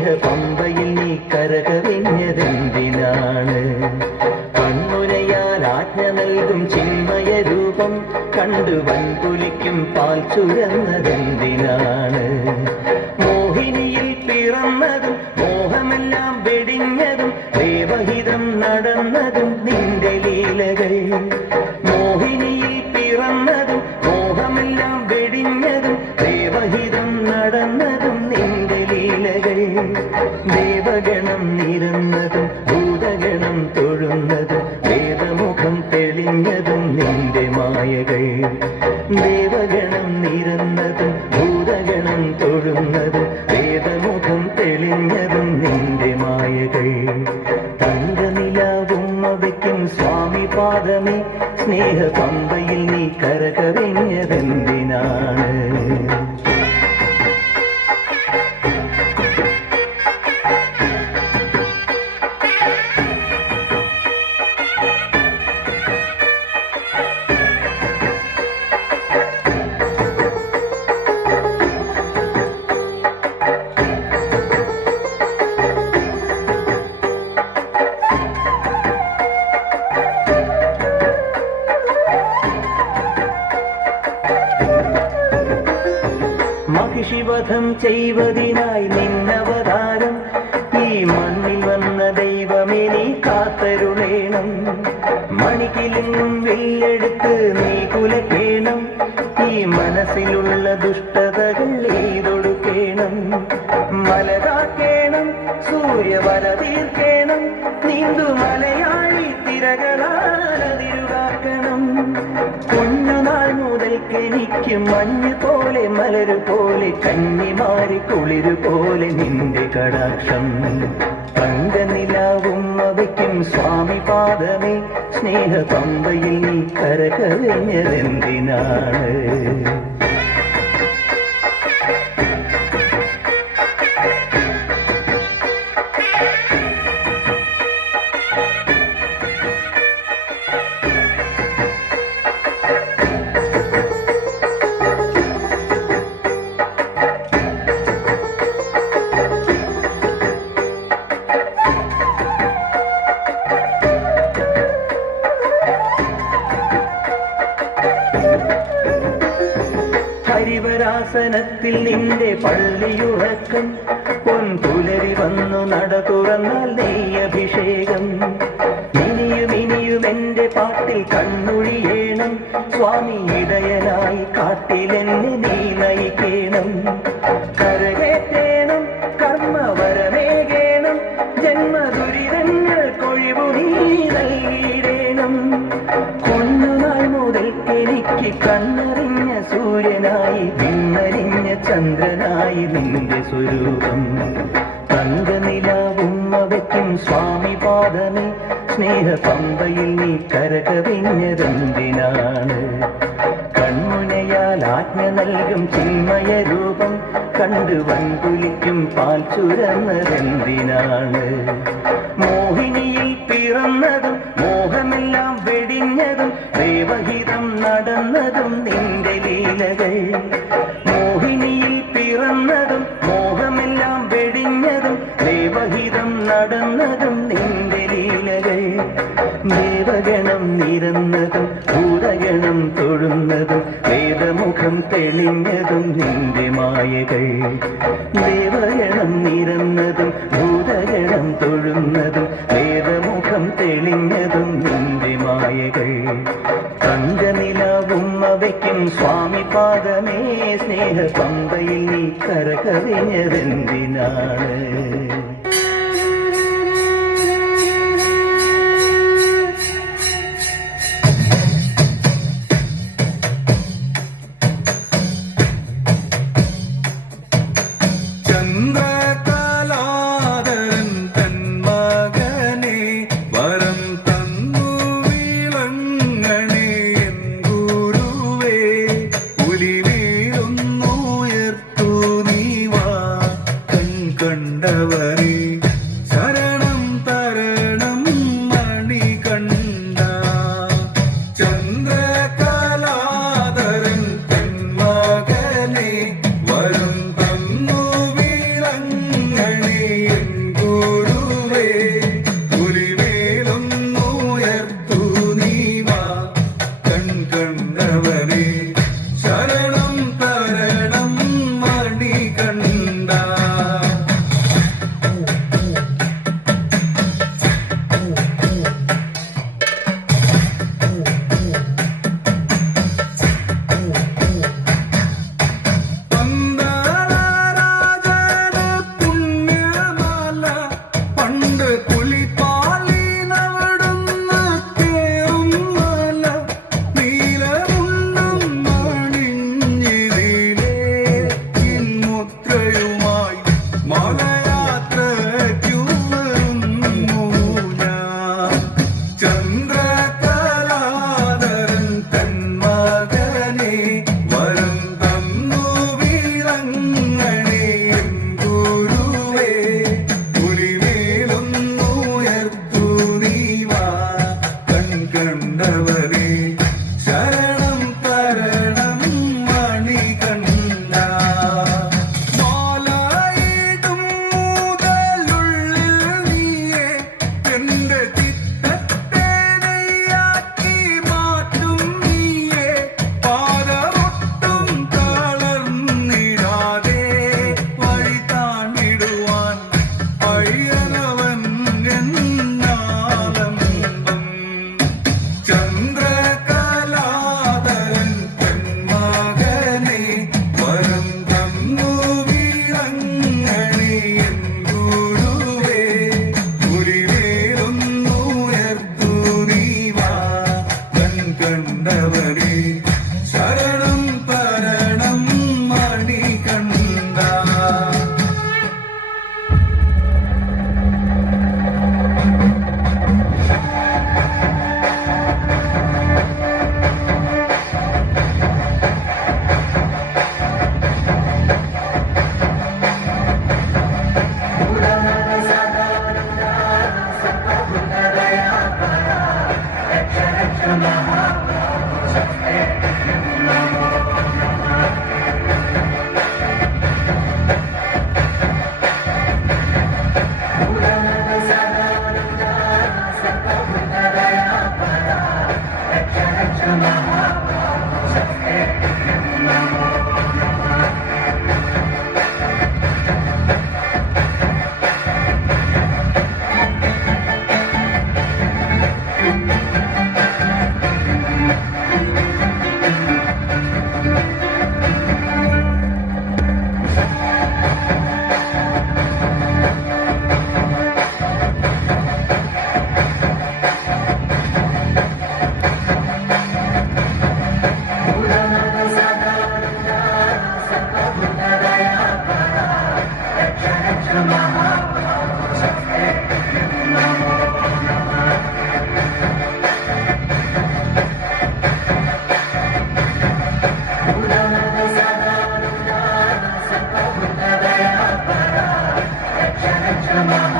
പമ്പയിൽ നീ കരകവിഞ്ഞതെന്തിനാണ്? കൺമുനയാൽ ആജ്ഞ നൽകും ചിന്മയ രൂപം കണ്ടു വൻപുലിക്കും പാൽ ചുരന്നതെന്തിനാണ്? മോഹിനിയിൽ പിറന്നതും മോഹമെല്ലാം വെടിഞ്ഞതും ദേവഹിതം നടന്നതും നിന്റെ ലീലകൾ. മോഹിനിയിൽ പിറന്നതും മോഹമെല്ലാം വെടിഞ്ഞതും ദേവഹിതം നടന്നതും നിന്റെ ലീലകൾ. ദേവഗണം നിരന്നതും ഭൂതഗണം തൊഴുന്നതും വേദമുഖം തെളിഞ്ഞതും നിന്റെ മായകൾ. ദേവഗണം നിരന്നതും ഭൂതഗണം തൊഴുന്നതും വേദമുഖം തെളിഞ്ഞതും നിന്റെ മായകൾ. തങ്കനിലാവും അവയ്ക്കും സ്വാമി പാദമേ സ്നേഹ പമ്പയിൽ നീ കരകവിഞ്ഞതെന്തിനാണ്? മഹിഷിവധം ചെയ്വതിനായി നിന്നവതാരം ഈ മണ്ണിൽ വന്ന ദൈവമേ നീ കാത്തരുളേണം. മണിക്കിലും വില്ലെടുത്ത് നീ കുലക്കേണം. ഈ മനസ്സിലുള്ള ദുഷ്ടതകൾ എയ്തൊടുക്കേണം. മലകാക്കേണം, സൂര്യവല തീർക്കേണം. നീന്തു മലയാളി തിരകളാതിരുകാക്കണം. കുഞ്ഞുനാൾ മുതൽക്കെനിക്ക് മഞ്ഞ് പോലെ മലരു പോലെ കന്നിമാരി കുളിരു പോലെ നിന്റെ കടാക്ഷം. തങ്കനിലാവും അവയ്ക്കും സ്വാമി പാദമേ സ്നേഹ പമ്പയിൽ നീ കരകവിഞ്ഞതെന്തിനാണ്? ഹരിവരാസനത്തിൽ നിന്റെ പള്ളിയുറക്കം പൊൻപുലരി വന്നു നട തുറന്നാൽ നെയ്യഭിഷേകം. ഇനിയും ഇനിയും എന്റെ പാട്ടിൽ കണ്ണുഴിയേണം. സ്വാമി ഇടയനായി കാട്ടിലെന്നെ നീ നയിക്കേണം. കരകേറ്റേണം, കർമ്മവരമേകേണം. ജന്മദുരിതങ്ങൾ കൊഴിവു നീ നൽകിയിടേണം. കുഞ്ഞുനാൾ മുതൽക്കെനിക്ക് കണ്ണറിഞ്ഞ സൂര്യനായി വിണ്ണറിഞ്ഞ ചന്ദ്രനായി നിന്റെ സ്വരൂപം. തങ്കനിലാവും അവയ്ക്കും സ്വാമി പാദമേ സ്നേഹ പമ്പയിൽ നീ കരകവിഞ്ഞതെന്തിനാണ്? കൺമുനയാൽ ആജ്ഞ നൽകും ചിന്മയ രൂപം കണ്ടു വൻപുലിക്കും പാൽ ചുരന്നതെന്തിനാണ്? മോഹിനിയിൽ പിറന്നതും മോഹമെല്ലാം വെടിഞ്ഞതും ദേവഹിതം നടന്നതും നിന്റെ ലീലകൾ. മോഹിനിയിൽ പിറന്നതും മോഹമെല്ലാം വെടിഞ്ഞതും ദേവഹിതം നടന്നതും നിന്റെ ലീലകൾ. ദേവഗണം നിരന്നതും ഭൂതഗണം തൊഴുന്നതും വേദമുഖം തെളിഞ്ഞതും നിന്റെ മായകൾ. ദേവഗണം നിരന്നതും ഭൂതഗണം തൊഴുന്നതും വേദമുഖം തെളിഞ്ഞതും നിന്റെ മായകൾ. തങ്കനിലാവും അവയ്ക്കും സ്വാമി പാദമേ സ്നേഹ പമ്പയിൽ നീ കരകവിഞ്ഞതെന്തിനാണ്? വരും തന്നു വീളങ്ങണേ കണ്ടവനേ ശരണം തരണം മണികണ്ഠ. Namaha